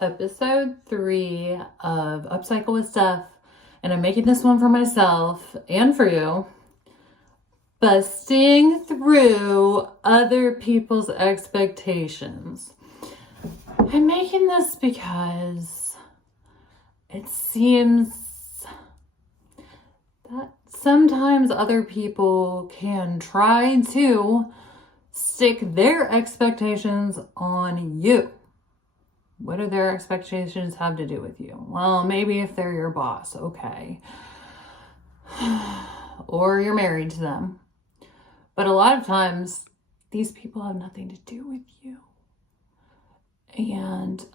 Episode 3 of Upcycle with Steph, and I'm making this one for myself and for you. Busting through other people's expectations. I'm making this because it seems that sometimes other people can try to stick their expectations on you. What do their expectations have to do with you? Well, maybe if they're your boss, okay. Or you're married to them. But a lot of times, these people have nothing to do with you. And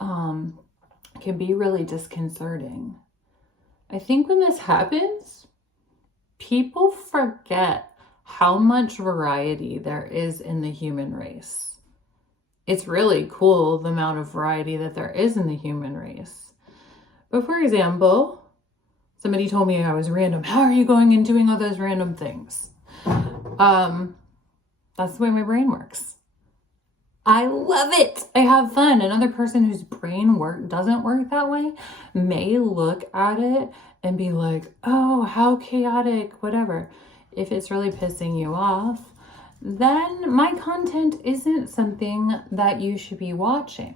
can be really disconcerting. I think when this happens, people forget how much variety there is in the human race. It's really cool the amount of variety that there is in the human race. But for example, somebody told me I was random. How are you going and doing all those random things? That's the way my brain works. I love it. I have fun. Another person whose brain doesn't work that way may look at it and be like, oh, how chaotic, whatever. If it's really pissing you off, then my content isn't something that you should be watching,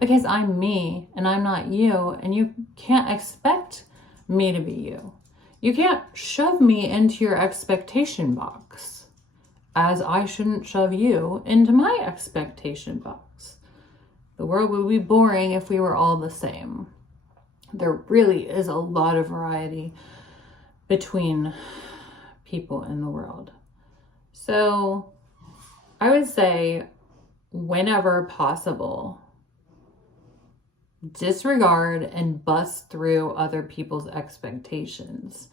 because I'm me and I'm not you, and you can't expect me to be you. You can't shove me into your expectation box, as I shouldn't shove you into my expectation box. The world would be boring if we were all the same. There really is a lot of variety between people in the world. So I would say, whenever possible, disregard and bust through other people's expectations.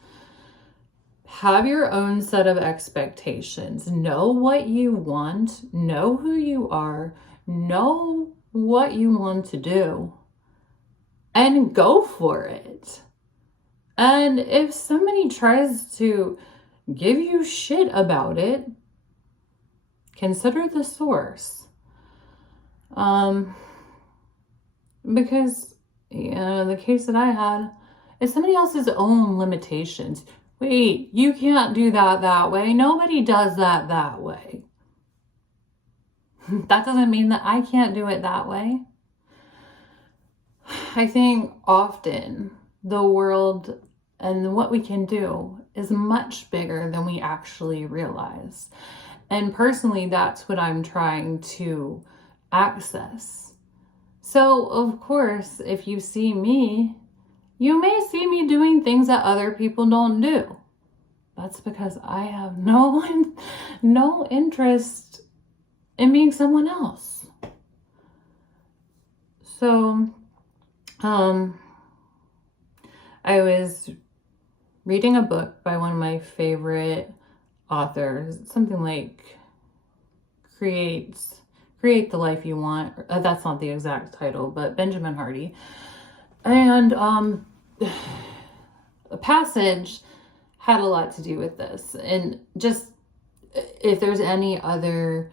Have your own set of expectations. Know what you want. Know who you are. Know what you want to do. And go for it. And if somebody tries to give you shit about it, consider the source. Because, the case that I had is somebody else's own limitations. Wait, you can't do that way. Nobody does that way. That doesn't mean that I can't do it that way. I think often the world and what we can do is much bigger than we actually realize. And personally, that's what I'm trying to access. So, of course, if you see me, you may see me doing things that other people don't do. That's because I have no interest in being someone else. So, I was reading a book by one of my favorite authors, something like Create the Life You Want. That's not the exact title, but Benjamin Hardy. And a passage had a lot to do with this. And just if there's any other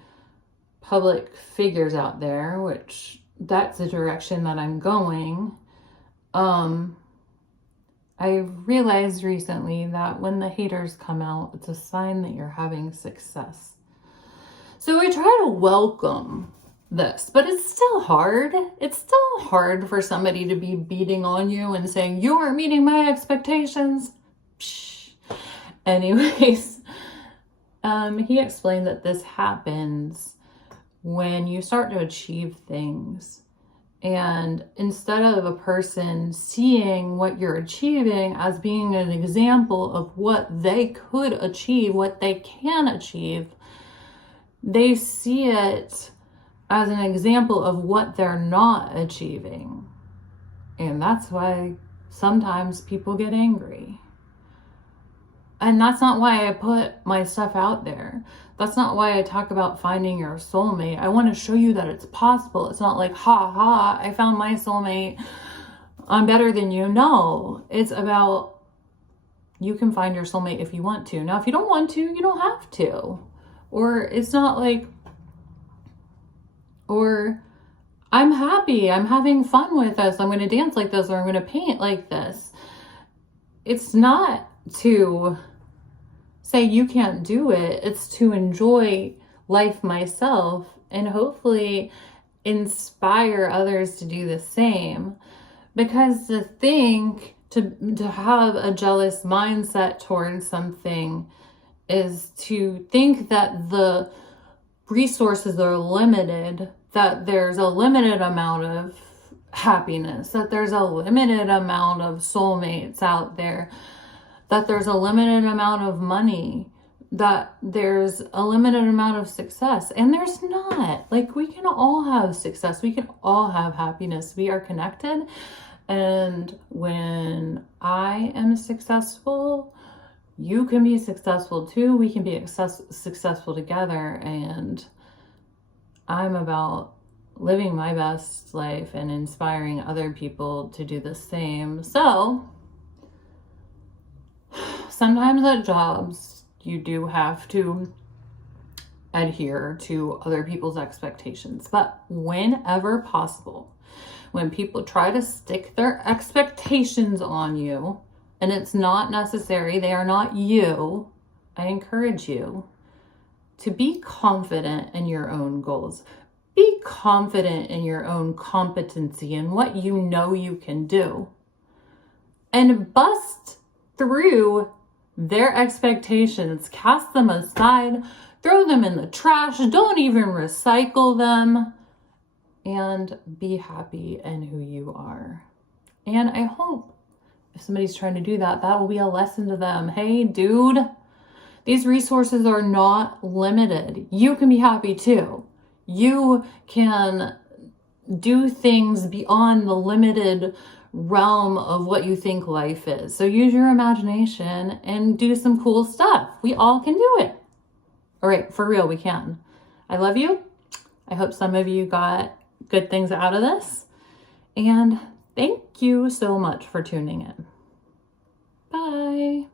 public figures out there, which that's the direction that I'm going, I realized recently that when the haters come out, it's a sign that you're having success. So I try to welcome this, but it's still hard. It's still hard for somebody to be beating on you and saying, you aren't meeting my expectations. Psh. Anyways, he explained that this happens when you start to achieve things. And instead of a person seeing what you're achieving as being an example of what they could achieve, what they can achieve, they see it as an example of what they're not achieving. And that's why sometimes people get angry. And that's not why I put my stuff out there. That's not why I talk about finding your soulmate. I want to show you that it's possible. It's not like, I found my soulmate. I'm better than you. No, it's about you can find your soulmate if you want to. Now, if you don't want to, you don't have to. Or it's not like, or I'm happy. I'm having fun with this. I'm going to dance like this, or I'm going to paint like this. It's not to say you can't do it. It's to enjoy life myself and hopefully inspire others to do the same. Because to have a jealous mindset towards something is to think that the resources are limited, that there's a limited amount of happiness, that there's a limited amount of soulmates out there, that there's a limited amount of money, that there's a limited amount of success. And there's not. Like, we can all have success. We can all have happiness. We are connected. And when I am successful, you can be successful too. We can be successful together. And I'm about living my best life and inspiring other people to do the same. So sometimes at jobs, you do have to adhere to other people's expectations. But whenever possible, when people try to stick their expectations on you, and it's not necessary, they are not you, I encourage you to be confident in your own goals. Be confident in your own competency and what you know you can do. And bust through their expectations, cast them aside, throw them in the trash, don't even recycle them, and be happy in who you are. And I hope if somebody's trying to do that, that will be a lesson to them. Hey, dude, these resources are not limited. You can be happy too. You can do things beyond the limited realm of what you think life is. So use your imagination and do some cool stuff. We all can do it. All right, for real, we can. I love you. I hope some of you got good things out of this. And thank you so much for tuning in. Bye.